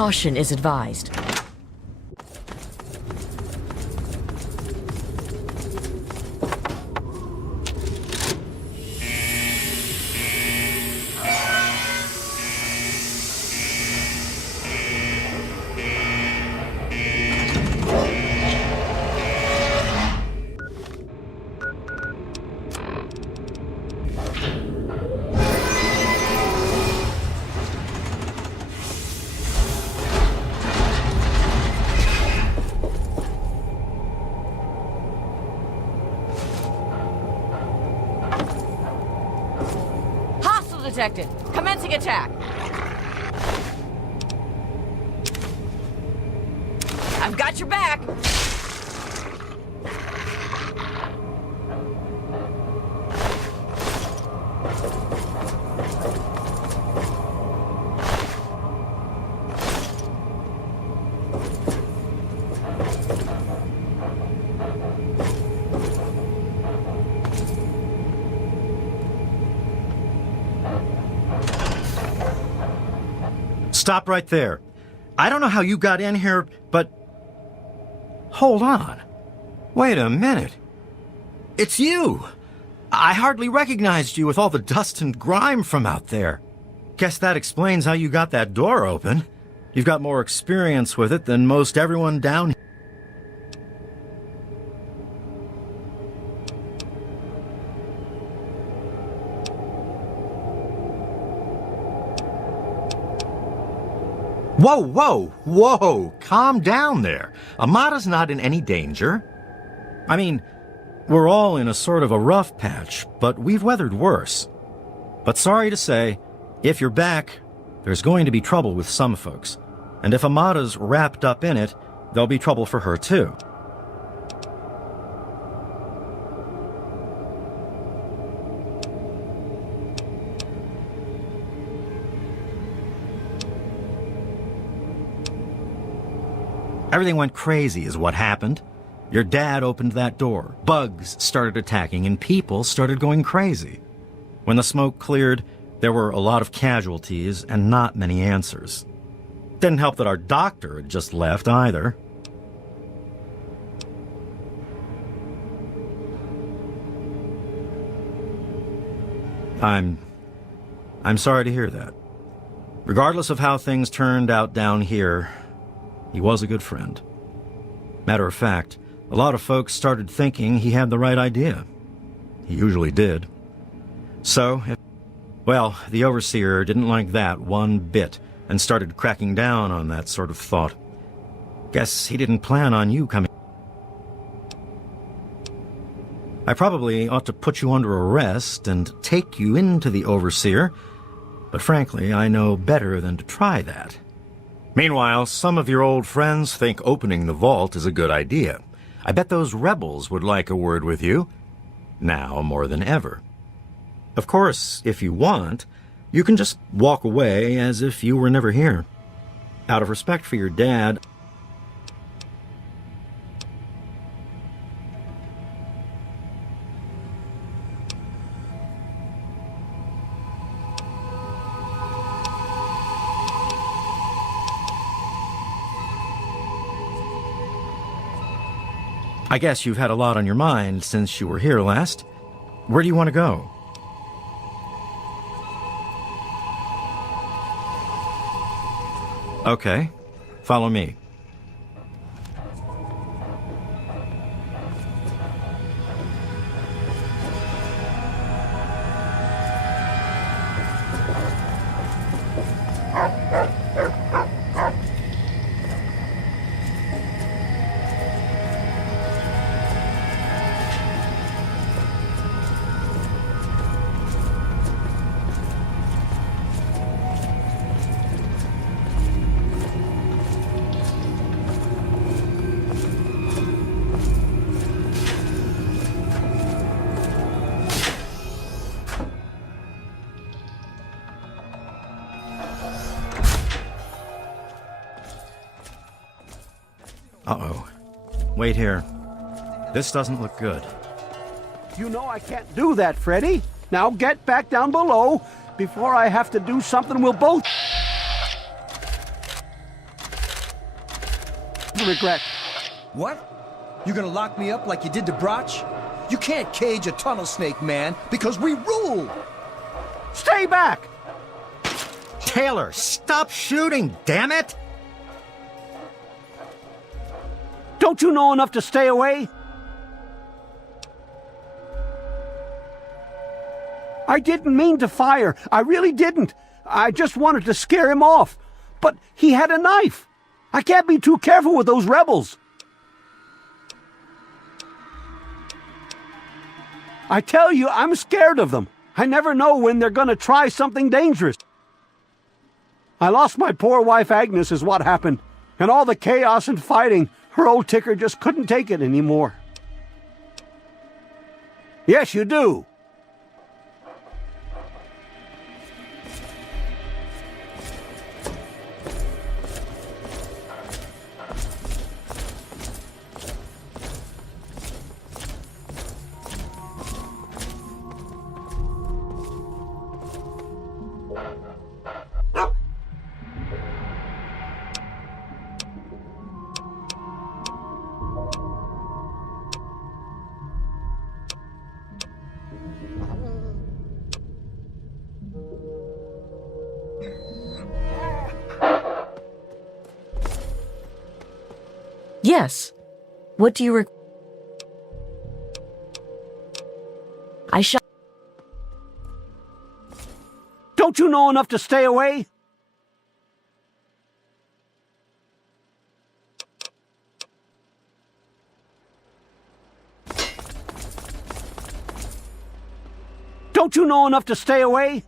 Caution is advised. Detected. Commencing attack. I've got your back. Stop right there. I don't know how you got in here, but... Hold on. Wait a minute. It's you! I hardly recognized you with all the dust and grime from out there. Guess that explains how you got that door open. You've got more experience with it than most everyone down here. Whoa, whoa, whoa! Calm down there. Amada's not in any danger. I mean, we're all in a sort of a rough patch, but we've weathered worse. But sorry to say, if you're back, there's going to be trouble with some folks. And if Amada's wrapped up in it, there'll be trouble for her too. Everything went crazy is what happened. Your dad opened that door, bugs started attacking, and people started going crazy. When the smoke cleared, there were a lot of casualties and not many answers. Didn't help that our doctor had just left either. I'm sorry to hear that. Regardless of how things turned out down here, he was a good friend. Matter of fact, a lot of folks started thinking he had the right idea. He usually did. So, well, the Overseer didn't like that one bit and started cracking down on that sort of thought. Guess he didn't plan on you coming. I probably ought to put you under arrest and take you into the Overseer, but frankly, I know better than to try that. Meanwhile, some of your old friends think opening the vault is a good idea. I bet those rebels would like a word with you, now more than ever. Of course, if you want, you can just walk away as if you were never here. Out of respect for your dad, I guess you've had a lot on your mind since you were here last. Where do you want to go? Okay, follow me. Uh-oh. Wait here. This doesn't look good. You know I can't do that, Freddy. Now get back down below before I have to do something we'll both... regret. What? You gonna lock me up like you did to Brotch? You can't cage a tunnel snake, man, because we rule! Stay back! Taylor, stop shooting, damn it! Don't you know enough to stay away? I didn't mean to fire. I really didn't. I just wanted to scare him off. But he had a knife. I can't be too careful with those rebels. I tell you, I'm scared of them. I never know when they're gonna try something dangerous. I lost my poor wife Agnes is what happened. And all the chaos and fighting, her old ticker just couldn't take it anymore. Yes, you do. Yes. What do you I shot. Don't you know enough to stay away? Don't you know enough to stay away?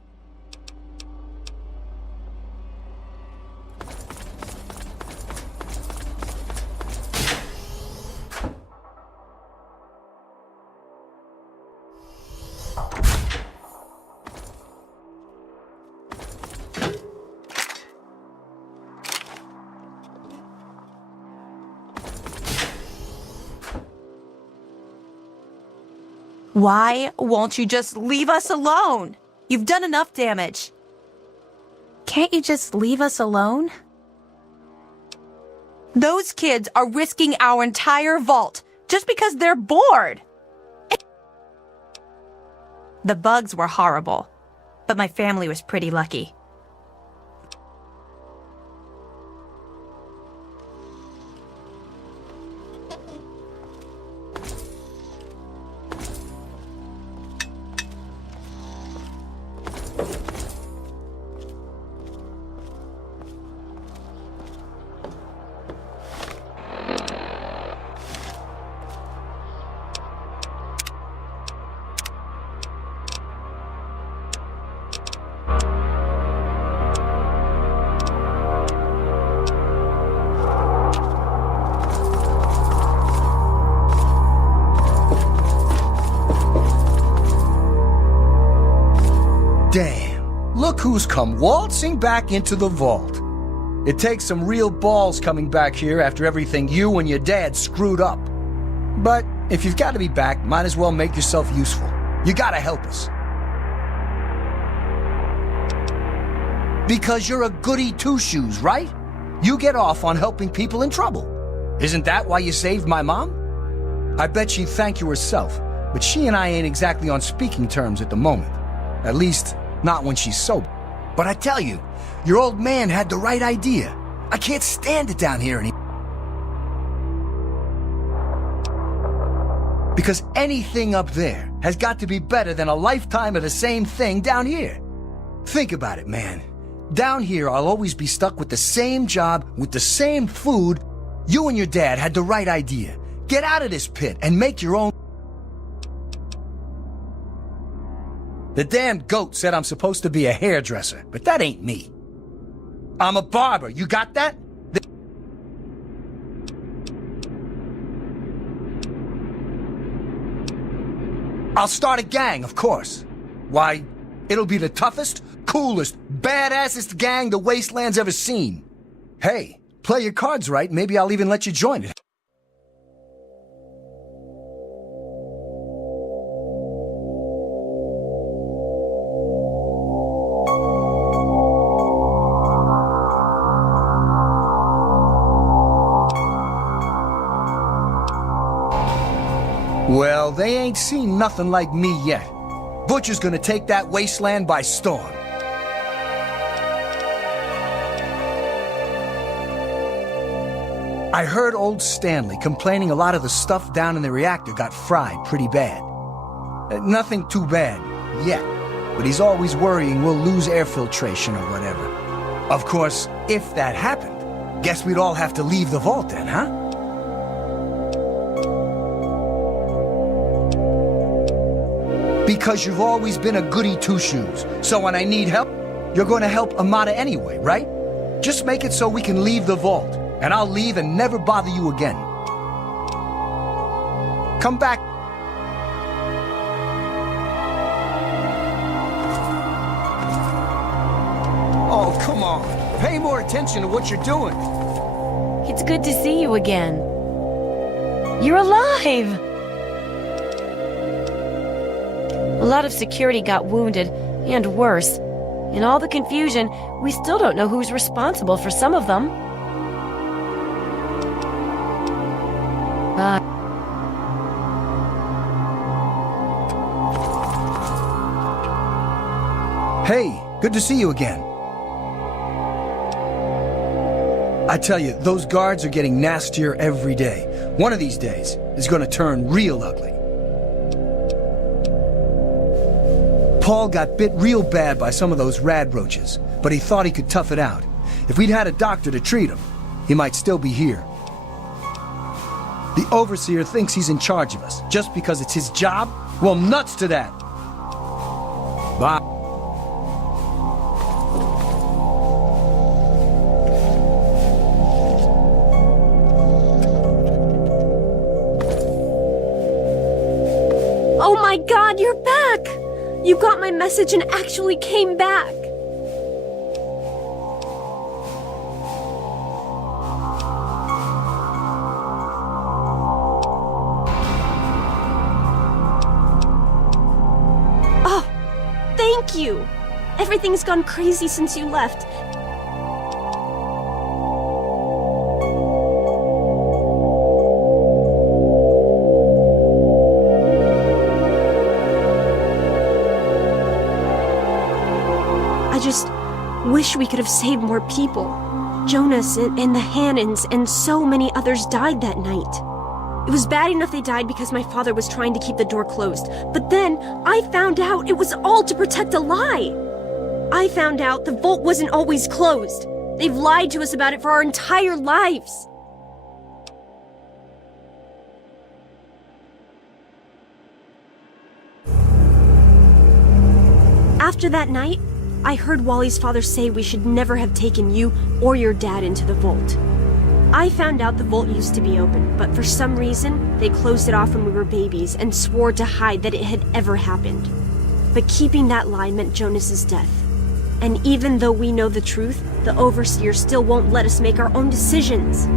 Why won't you just leave us alone? You've done enough damage. Can't you just leave us alone? Those kids are risking our entire vault just because they're bored. The bugs were horrible, but my family was pretty lucky. Damn, look who's come waltzing back into the vault. It takes some real balls coming back here after everything you and your dad screwed up. But if you've got to be back, might as well make yourself useful. You gotta help us. Because you're a goody two-shoes, right? You get off on helping people in trouble. Isn't that why you saved my mom? I bet she'd thank you herself, but she and I ain't exactly on speaking terms at the moment. At least, not when she's sober. But I tell you, your old man had the right idea. I can't stand it down here anymore. Because anything up there has got to be better than a lifetime of the same thing down here. Think about it, man. Down here, I'll always be stuck with the same job, with the same food. You and your dad had the right idea. Get out of this pit and make your own. The damn goat said I'm supposed to be a hairdresser, but that ain't me. I'm a barber, you got that? I'll start a gang, of course. Why, it'll be the toughest, coolest, badassest gang the Wasteland's ever seen. Hey, play your cards right, maybe I'll even let you join it. Well, they ain't seen nothing like me yet. Butcher's gonna take that wasteland by storm. I heard old Stanley complaining a lot of the stuff down in the reactor got fried pretty bad. Nothing too bad, yet. But he's always worrying we'll lose air filtration or whatever. Of course, if that happened, guess we'd all have to leave the vault then, huh? Because you've always been a goody two-shoes, so when I need help, you're going to help Amata anyway, right? Just make it so we can leave the vault, and I'll leave and never bother you again. Come back. Oh, come on. Pay more attention to what you're doing. It's good to see you again. You're alive! A lot of security got wounded, and worse. In all the confusion, we still don't know who's responsible for some of them. Hey, good to see you again. I tell you, those guards are getting nastier every day. One of these days is gonna turn real ugly. Paul got bit real bad by some of those rad roaches, but he thought he could tough it out. If we'd had a doctor to treat him, he might still be here. The overseer thinks he's in charge of us, just because it's his job? Well, nuts to that! Bye. Oh my God, you're back! You got my message and actually came back! Oh, thank you! Everything's gone crazy since you left. Wish we could have saved more people. Jonas and the Hannons and so many others died that night. It was bad enough they died because my father was trying to keep the door closed. But then I found out it was all to protect a lie. I found out the vault wasn't always closed. They've lied to us about it for our entire lives. After that night, I heard Wally's father say we should never have taken you or your dad into the vault. I found out the vault used to be open, but for some reason, they closed it off when we were babies and swore to hide that it had ever happened. But keeping that lie meant Jonas's death. And even though we know the truth, the Overseer still won't let us make our own decisions.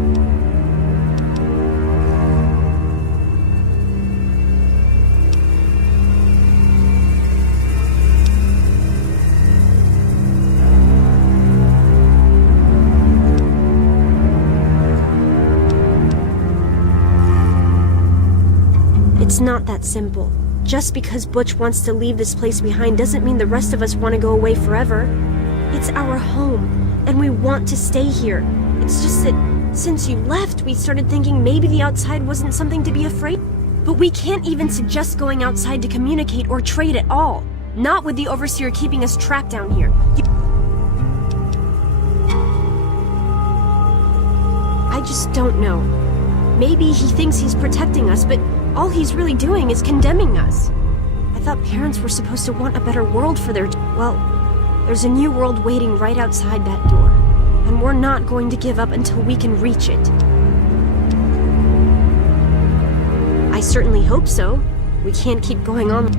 It's not that simple. Just because Butch wants to leave this place behind doesn't mean the rest of us want to go away forever. It's our home, and we want to stay here. It's just that since you left, we started thinking maybe the outside wasn't something to be afraid of. But we can't even suggest going outside to communicate or trade at all. Not with the Overseer keeping us trapped down here. I just don't know. Maybe he thinks he's protecting us, but all he's really doing is condemning us. I thought parents were supposed to want a better world for their... Well, there's a new world waiting right outside that door. And we're not going to give up until we can reach it. I certainly hope so. We can't keep going on...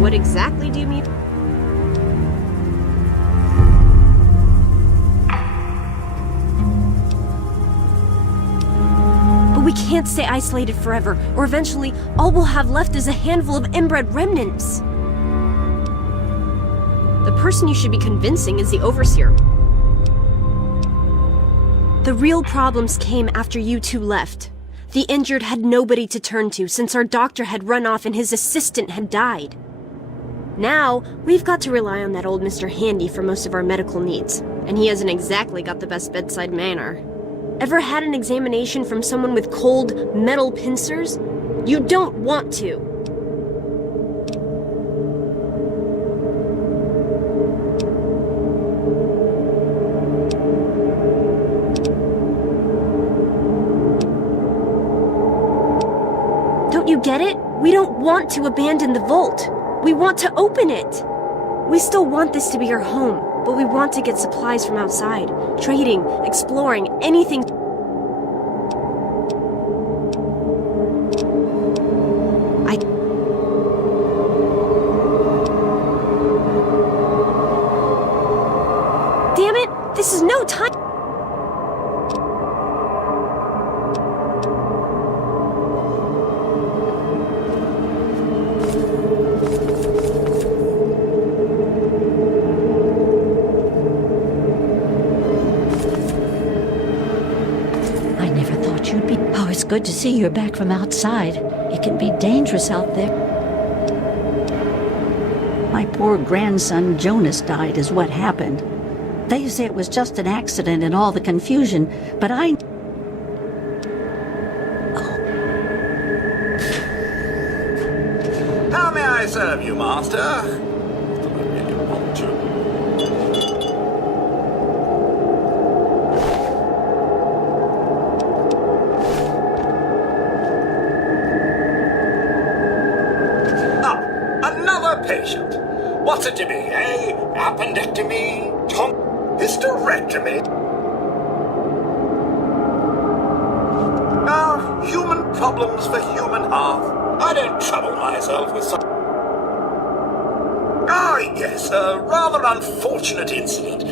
What exactly do you mean? We can't stay isolated forever, or eventually all we'll have left is a handful of inbred remnants. The person you should be convincing is the Overseer. The real problems came after you two left. The injured had nobody to turn to since our doctor had run off and his assistant had died. Now, we've got to rely on that old Mr. Handy for most of our medical needs, and he hasn't exactly got the best bedside manner. Ever had an examination from someone with cold, metal pincers? You don't want to. Don't you get it? We don't want to abandon the vault. We want to open it. We still want this to be our home, but we want to get supplies from outside. Trading, exploring, anything. Damn it! This is no time. It's good to see you're back from outside. It can be dangerous out there. My poor grandson Jonas died is what happened. They say it was just an accident in all the confusion, but I... How may I serve you, Master? Not that I really want to. Patient. What's it to be, eh? Appendectomy? Hysterectomy? Human problems for human hearth. I don't trouble myself with some... Yes, a rather unfortunate incident.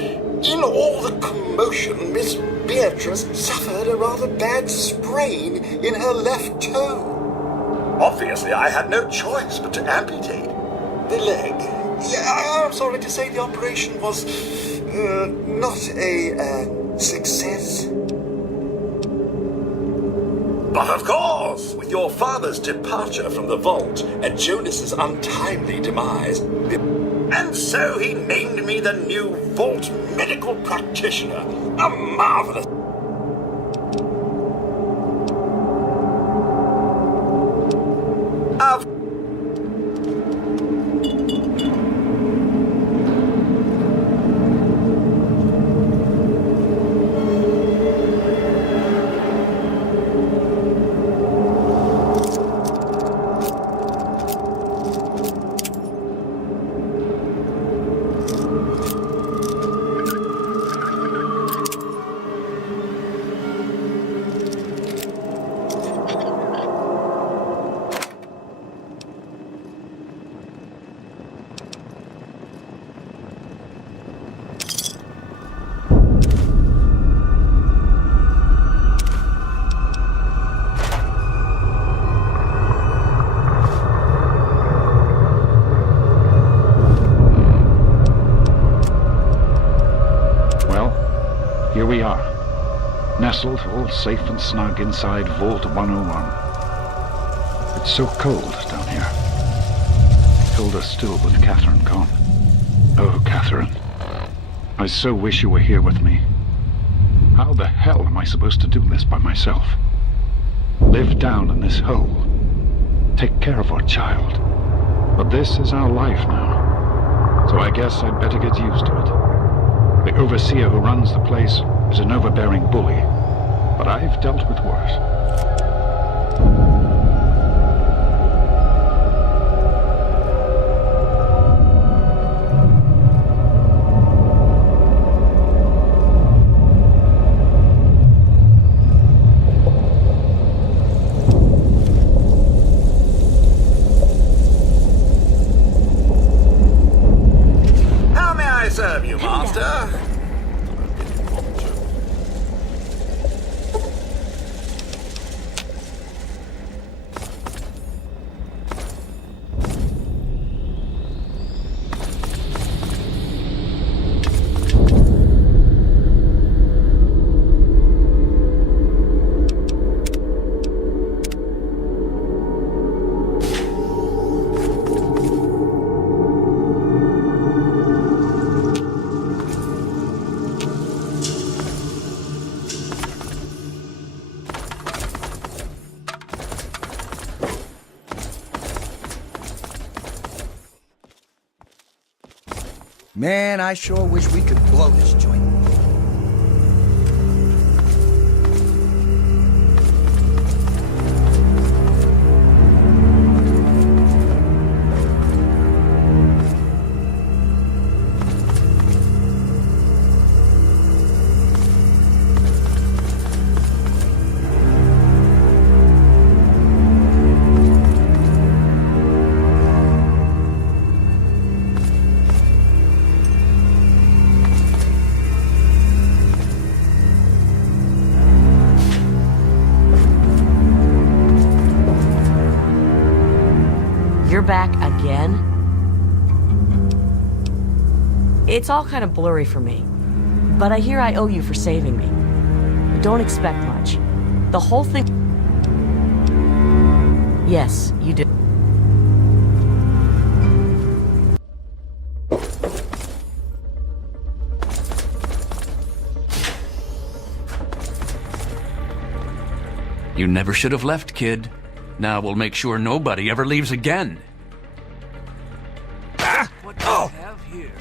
In all the commotion, Miss Beatrice suffered a rather bad sprain in her left toe. Obviously, I had no choice but to amputate the leg. Yeah, I'm sorry to say the operation was not a success. But of course, with your father's departure from the vault and Jonas's untimely demise, and so he named me the new vault medical practitioner. A marvelous... Here we are, nestled all safe and snug inside Vault 101. It's so cold down here. Colder still with Catherine gone. Oh, Catherine, I so wish you were here with me. How the hell am I supposed to do this by myself? Live down in this hole. Take care of our child. But this is our life now. So I guess I'd better get used to it. The overseer who runs the place is an overbearing bully, but I've dealt with worse. How may I serve you, Master? Man, I sure wish we could blow this joint. You're back again? It's all kind of blurry for me, but I hear I owe you for saving me. Don't expect much. The whole thing... Yes, you do. You never should have left, kid. Now we'll make sure nobody ever leaves again. What do you have here?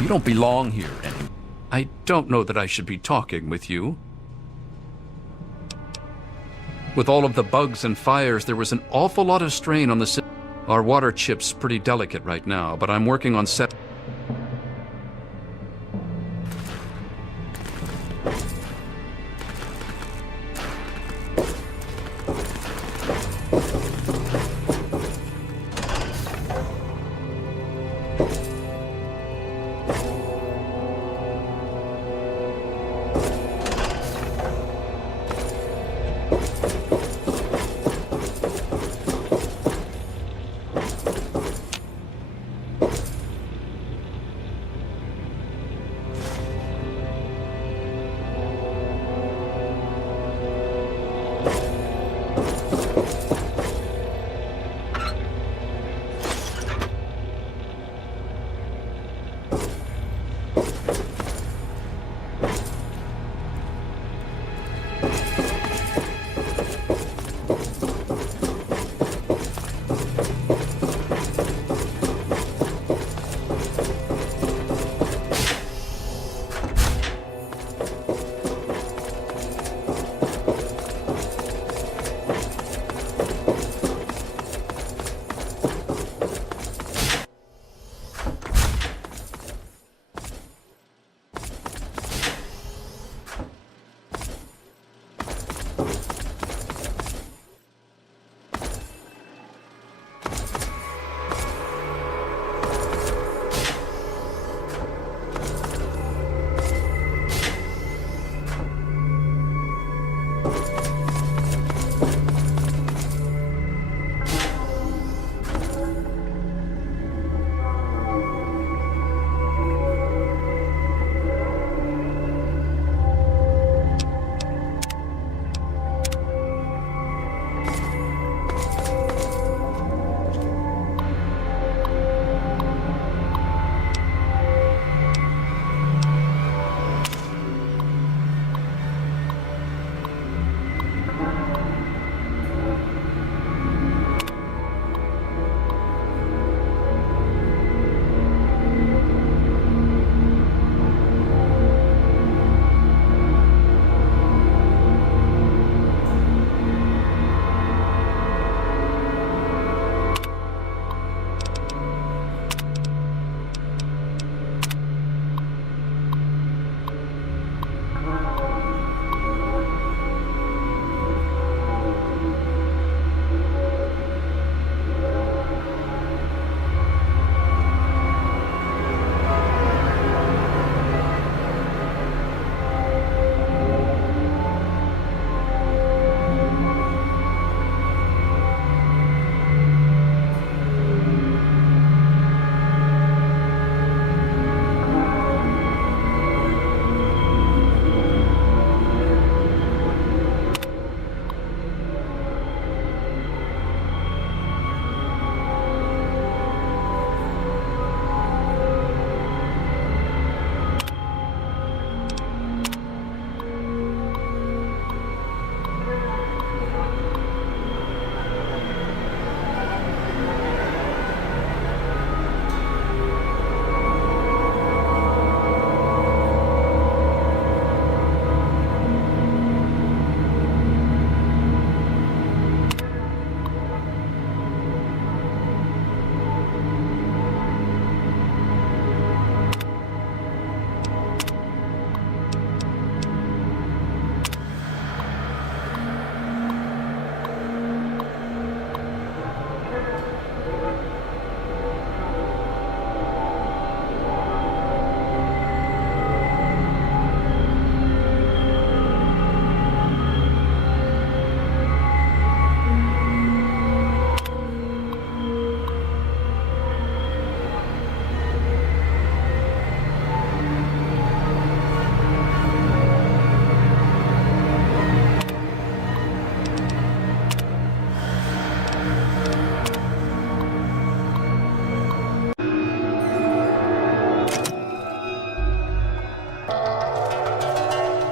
You don't belong here anymore. I don't know that I should be talking with you. With all of the bugs and fires, there was an awful lot of strain on the system. Our water chip's pretty delicate right now, but I'm working on set.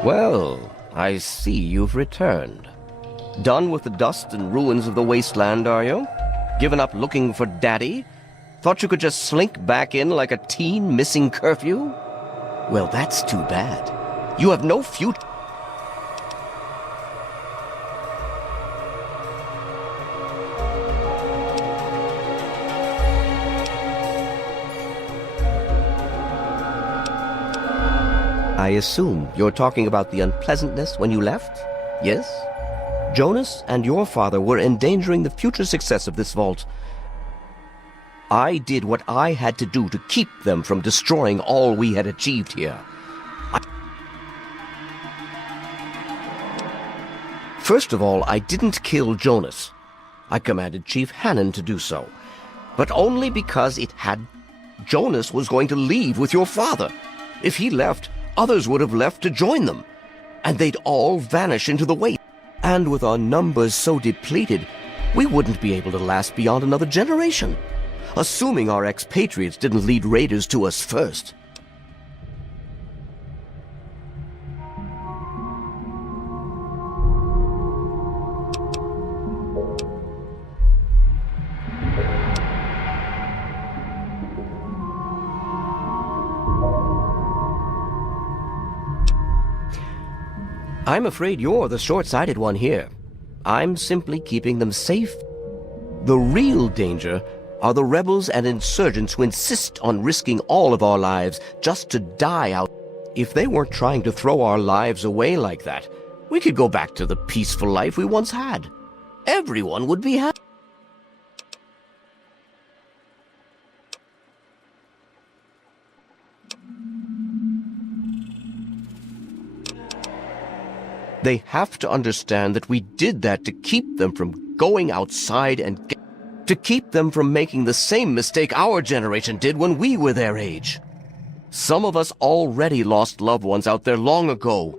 Well, I see you've returned. Done with the dust and ruins of the wasteland, are you? Given up looking for Daddy? Thought you could just slink back in like a teen missing curfew? Well, that's too bad. You have no future. I assume you're talking about the unpleasantness when you left? Yes? Jonas and your father were endangering the future success of this vault. I did what I had to do to keep them from destroying all we had achieved here. First of all, I didn't kill Jonas. I commanded Chief Hannon to do so. But only because Jonas was going to leave with your father. If he left, others would have left to join them. And they'd all vanish into the waste. And with our numbers so depleted, we wouldn't be able to last beyond another generation. Assuming our expatriates didn't lead raiders to us first. I'm afraid you're the short-sighted one here. I'm simply keeping them safe. The real danger are the rebels and insurgents who insist on risking all of our lives just to die out. If they weren't trying to throw our lives away like that, we could go back to the peaceful life we once had. Everyone would be happy. They have to understand that we did that to keep them from going outside and to keep them from making the same mistake our generation did when we were their age. Some of us already lost loved ones out there long ago.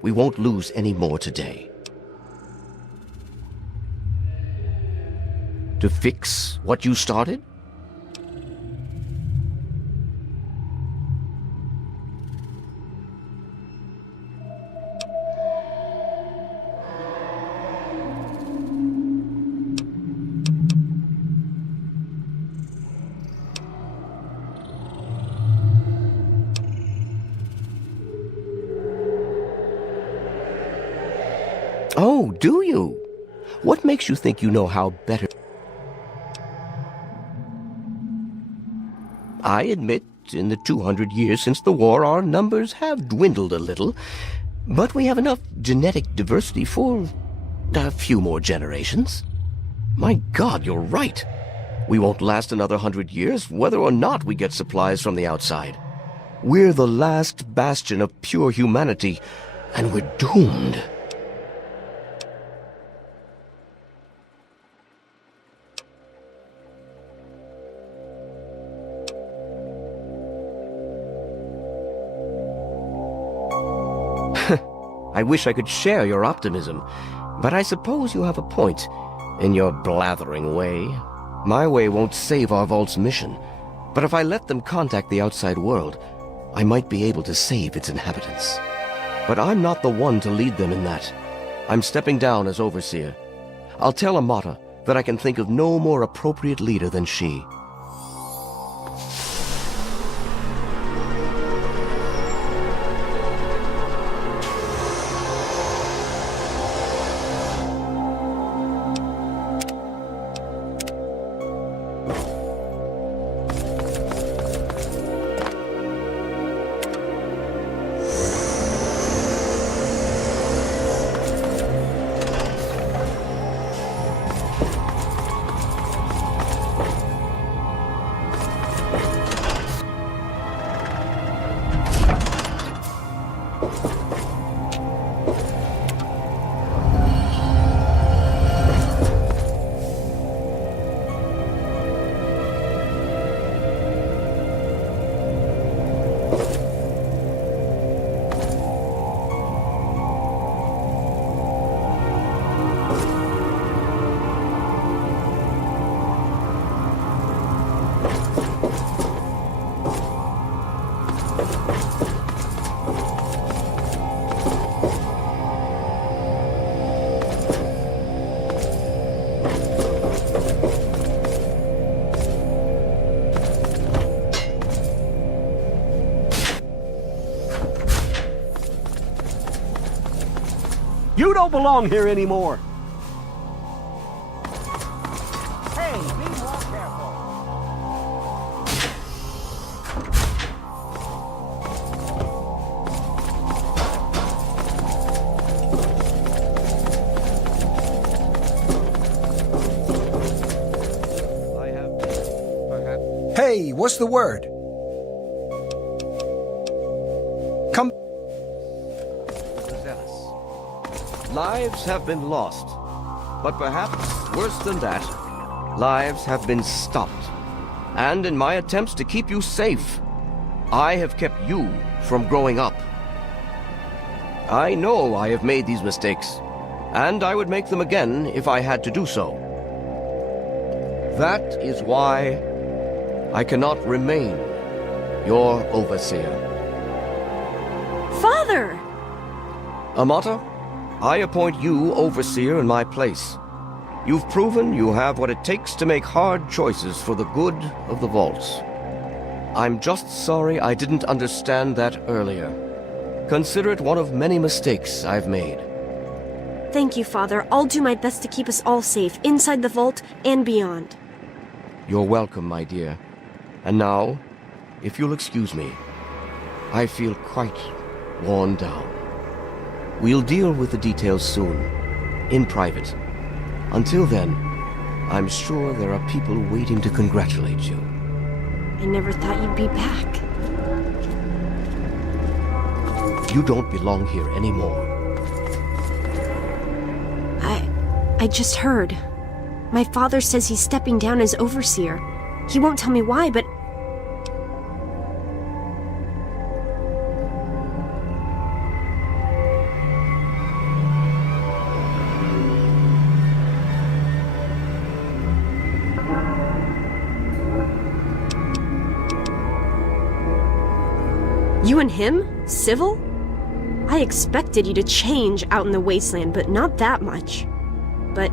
We won't lose any more today. To fix what you started? Oh, do you? What makes you think you know how better? I admit, in the 200 years since the war, our numbers have dwindled a little, but we have enough genetic diversity for a few more generations. My God, you're right. We won't last another 100 years, whether or not we get supplies from the outside. We're the last bastion of pure humanity, and we're doomed. I wish I could share your optimism, but I suppose you have a point in your blathering way. My way won't save our vault's mission, but if I let them contact the outside world, I might be able to save its inhabitants. But I'm not the one to lead them in that. I'm stepping down as overseer. I'll tell Amata that I can think of no more appropriate leader than she. You don't belong here anymore. Hey, be more careful. I have perhaps. Hey, what's the word? Come. Lives have been lost, but perhaps worse than that, lives have been stopped. And in my attempts to keep you safe, I have kept you from growing up. I know I have made these mistakes, and I would make them again if I had to do so. That is why I cannot remain your overseer. Father! Amata, I appoint you overseer in my place. You've proven you have what it takes to make hard choices for the good of the vaults. I'm just sorry I didn't understand that earlier. Consider it one of many mistakes I've made. Thank you, Father. I'll do my best to keep us all safe, inside the vault and beyond. You're welcome, my dear. And now, if you'll excuse me, I feel quite worn down. We'll deal with the details soon, in private. Until then, I'm sure there are people waiting to congratulate you. I never thought you'd be back. You don't belong here anymore. I just heard. My father says he's stepping down as overseer. He won't tell me why, but... You and him? Civil? I expected you to change out in the wasteland, but not that much. But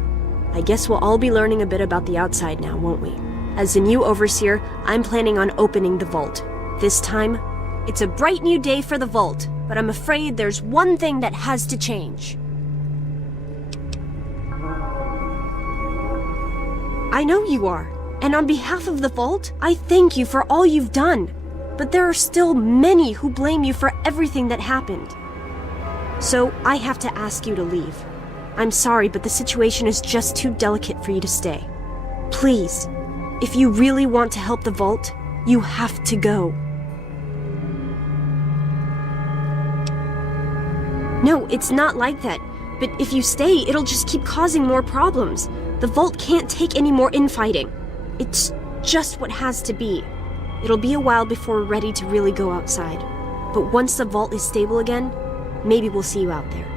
I guess we'll all be learning a bit about the outside now, won't we? As the new overseer, I'm planning on opening the vault. This time, it's a bright new day for the vault, but I'm afraid there's one thing that has to change. I know you are, and on behalf of the vault, I thank you for all you've done. But there are still many who blame you for everything that happened. So I have to ask you to leave. I'm sorry, but the situation is just too delicate for you to stay. Please, if you really want to help the vault, you have to go. No, it's not like that. But if you stay, it'll just keep causing more problems. The vault can't take any more infighting. It's just what has to be. It'll be a while before we're ready to really go outside. But once the vault is stable again, maybe we'll see you out there.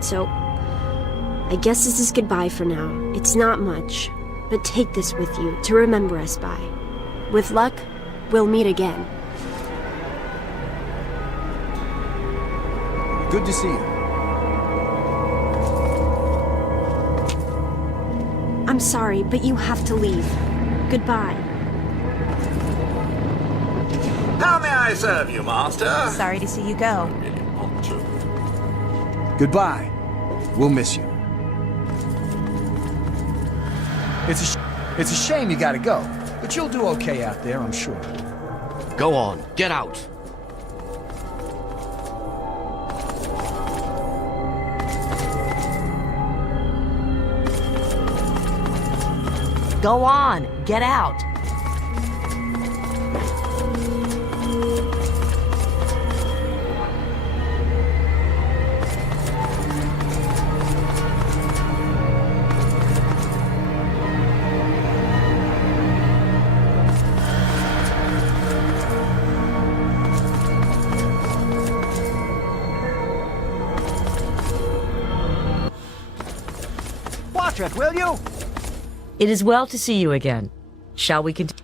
So, I guess this is goodbye for now. It's not much, but take this with you to remember us by. With luck, we'll meet again. Good to see you. I'm sorry, but you have to leave. Goodbye. How may I serve you, Master? Sorry to see you go. Goodbye. We'll miss you. It's a shame you gotta go, but you'll do okay out there, I'm sure. Go on, get out. Go on, get out. Watch it, will you? It is well to see you again. Shall we continue?